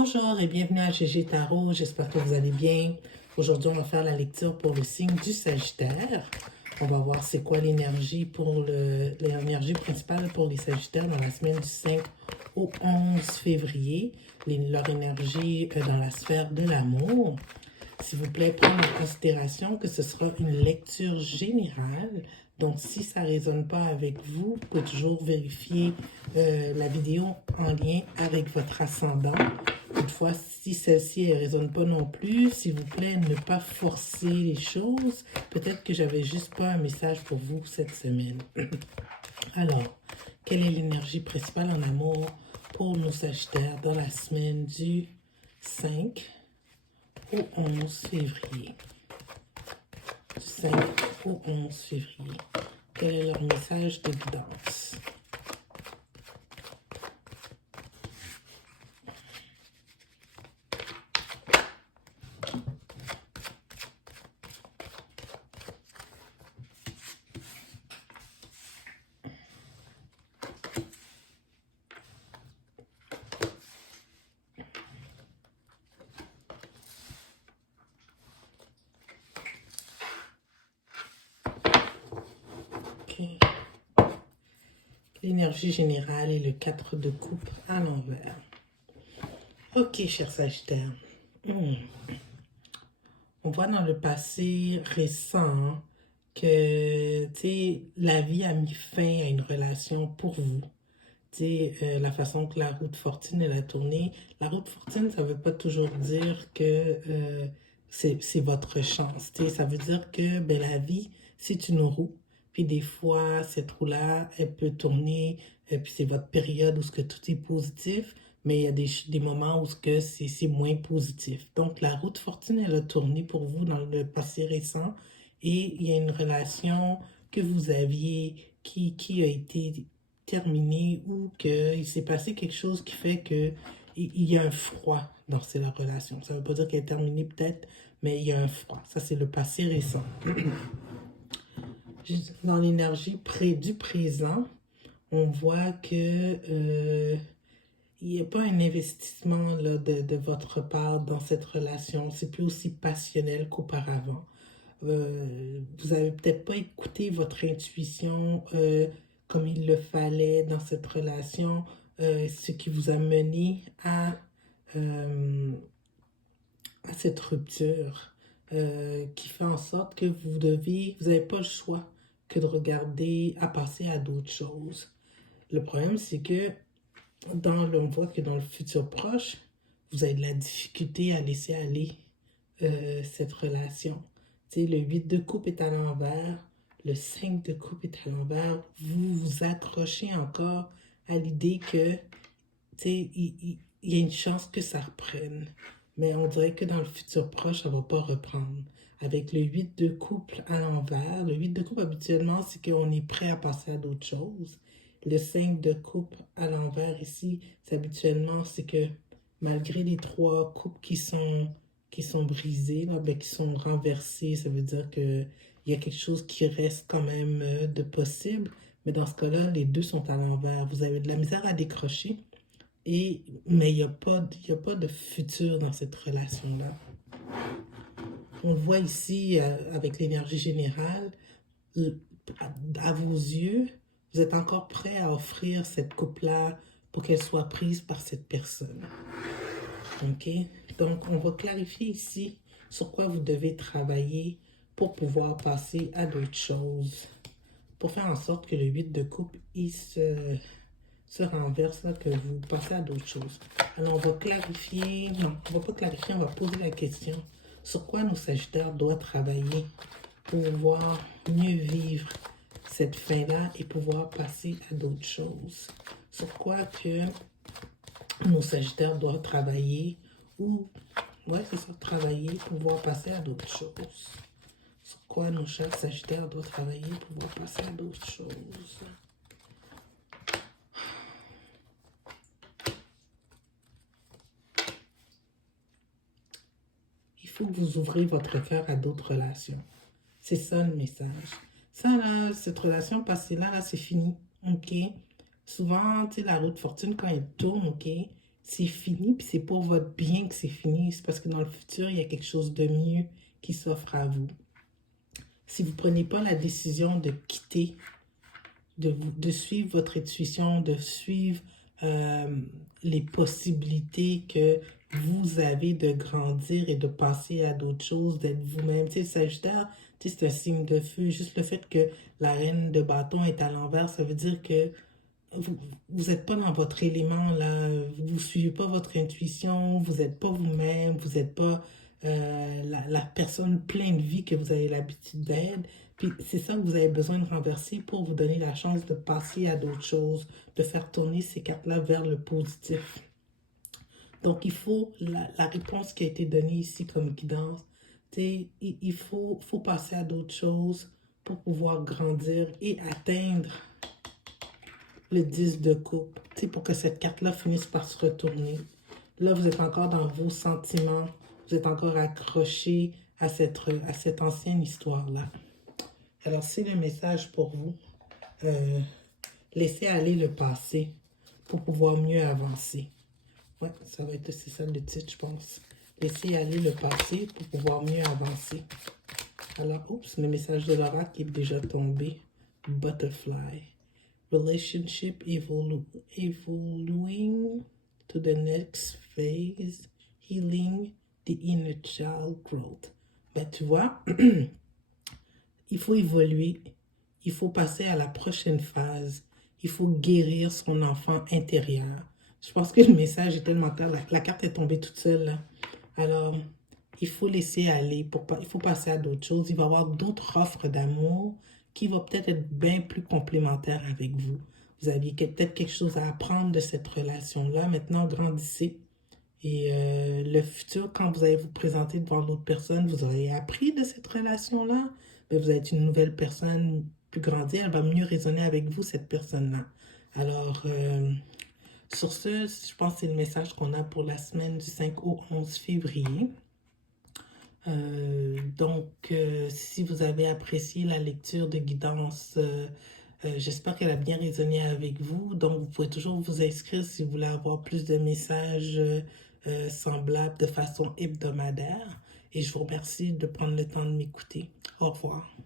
Bonjour et bienvenue à GG Tarot, j'espère que vous allez bien. Aujourd'hui, on va faire la lecture pour le signe du Sagittaire. On va voir c'est quoi l'énergie pour l'énergie principale pour les Sagittaires dans la semaine du 5 au 11 février. Leur énergie dans la sphère de l'amour. S'il vous plaît, prenez en considération que ce sera une lecture générale. Donc, si ça ne résonne pas avec vous, vous pouvez toujours vérifier la vidéo en lien avec votre ascendant. Toutefois, si celle-ci ne résonne pas non plus, s'il vous plaît, ne pas forcer les choses. Peut-être que j'avais juste pas un message pour vous cette semaine. Alors, quelle est l'énergie principale en amour pour nos Sagittaires dans la semaine du 5 au 11 février? Du 5 au 11 février. Quel est leur message de guidance? L'énergie générale et le 4 de coupe à l'envers. Ok, cher Sagittaire. On voit dans le passé récent que la vie a mis fin à une relation pour vous. La façon que la route fortune elle a tourné. La route fortune, ça ne veut pas toujours dire que c'est votre chance. Ça veut dire que la vie, c'est une roue. Puis des fois, cette roue-là, elle peut tourner, puis c'est votre période où ce que tout est positif, mais il y a des moments où c'est moins positif. Donc, la route fortune, elle a tourné pour vous dans le passé récent et il y a une relation que vous aviez qui a été terminée ou qu'il s'est passé quelque chose qui fait que il y a un froid dans cette relation. Ça ne veut pas dire qu'elle est terminée peut-être, mais il y a un froid. Ça, c'est le passé récent. Dans l'énergie du présent, on voit que il n'y a pas un investissement là, de votre part dans cette relation. C'est plus aussi passionnel qu'auparavant. Vous n'avez peut-être pas écouté votre intuition comme il le fallait dans cette relation, ce qui vous a mené à cette rupture qui fait en sorte que vous n'avez pas le choix que de regarder à passer à d'autres choses. Le problème, c'est que on voit que dans le futur proche, vous avez de la difficulté à laisser aller cette relation. Le 8 de coupe est à l'envers, le 5 de coupe est à l'envers. Vous vous accrochez encore à l'idée que il y a une chance que ça reprenne. Mais on dirait que dans le futur proche, ça ne va pas reprendre. Avec le 8 de couple à l'envers, le 8 de couple habituellement, c'est qu'on est prêt à passer à d'autres choses. Le 5 de coupe à l'envers ici, habituellement, c'est que malgré les 3 coupes qui sont brisées, là, qui sont renversées, ça veut dire qu'il y a quelque chose qui reste quand même de possible. Mais dans ce cas-là, les 2 sont à l'envers. Vous avez de la misère à décrocher. Mais il n'y a pas de futur dans cette relation-là. On le voit ici avec l'énergie générale. À vos yeux, vous êtes encore prêt à offrir cette coupe-là pour qu'elle soit prise par cette personne. OK? Donc, on va clarifier ici sur quoi vous devez travailler pour pouvoir passer à d'autres choses. Pour faire en sorte que le 8 de coupe, il se renverse, là, que vous passez à d'autres choses. Alors, on va clarifier, non, on ne va pas clarifier, on va poser la question. Sur quoi nos Sagittaires doivent travailler pour pouvoir mieux vivre cette fin-là et pouvoir passer à d'autres choses? Sur quoi que nos Sagittaires doivent travailler ou, ouais, c'est ça, travailler pour pouvoir passer à d'autres choses? Sur quoi nos chers Sagittaires doivent travailler pour pouvoir passer à d'autres choses? Il faut que vous ouvrez votre cœur à d'autres relations. C'est ça le message. Ça, là, cette relation passée-là, là, c'est fini. OK? Souvent, tu sais, la route fortune, quand elle tourne, OK? c'est fini, puis c'est pour votre bien que c'est fini. C'est parce que dans le futur, il y a quelque chose de mieux qui s'offre à vous. Si vous ne prenez pas la décision de quitter, de suivre votre intuition, de suivre les possibilités que vous avez de grandir et de passer à d'autres choses, d'être vous-même. Tu sais, le Sagittaire, tu sais, c'est un signe de feu. Juste le fait que la reine de bâton est à l'envers, ça veut dire que vous n'êtes pas dans votre élément, là. Vous ne suivez pas votre intuition, vous n'êtes pas vous-même, vous n'êtes pas la personne pleine de vie que vous avez l'habitude d'être. Puis c'est ça que vous avez besoin de renverser pour vous donner la chance de passer à d'autres choses, de faire tourner ces cartes-là vers le positif. Donc, il faut, la réponse qui a été donnée ici comme guidance, il faut passer à d'autres choses pour pouvoir grandir et atteindre le 10 de coupe, pour que cette carte-là finisse par se retourner. Là, vous êtes encore dans vos sentiments, vous êtes encore accroché à cette ancienne histoire-là. Alors, c'est le message pour vous. Laissez aller le passé pour pouvoir mieux avancer. Ouais, ça va être aussi ça le titre, je pense. Laissez aller le passé pour pouvoir mieux avancer. Alors, oups, le message de l'oracle qui est déjà tombé. Butterfly. Relationship evolving to the next phase, healing the inner child growth. Ben, tu vois, il faut évoluer, il faut passer à la prochaine phase, il faut guérir son enfant intérieur. Je pense que le message est tellement clair, la carte est tombée toute seule là. Alors, il faut laisser aller, il faut passer à d'autres choses. Il va y avoir d'autres offres d'amour qui vont peut-être être bien plus complémentaires avec vous. Vous aviez peut-être quelque chose à apprendre de cette relation-là. Maintenant, grandissez. Et le futur, quand vous allez vous présenter devant l'autre personne, vous aurez appris de cette relation-là. Mais vous êtes une nouvelle personne plus grandie. Elle va mieux résonner avec vous, cette personne-là. Alors, sur ce, je pense que c'est le message qu'on a pour la semaine du 5 au 11 février. Si vous avez apprécié la lecture de guidance, j'espère qu'elle a bien résonné avec vous. Donc, vous pouvez toujours vous inscrire si vous voulez avoir plus de messages semblables de façon hebdomadaire. Et je vous remercie de prendre le temps de m'écouter. Au revoir.